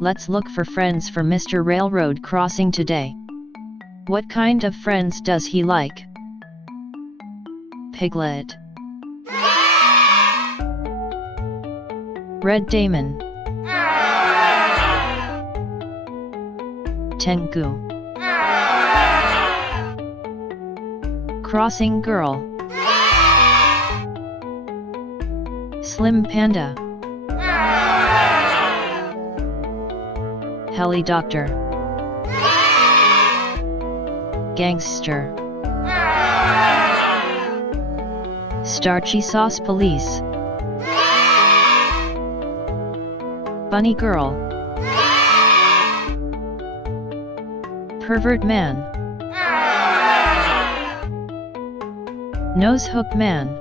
Let's look for friends for Mr. Railroad Crossing today. What kind of friends does he like? Piglet, Red Damon, Tengu, Crossing Girl, Slim Panda, Heli Doctor, Gangster, Starchy Sauce Police, Bunny Girl, Pervert Man, Nose Hook Man,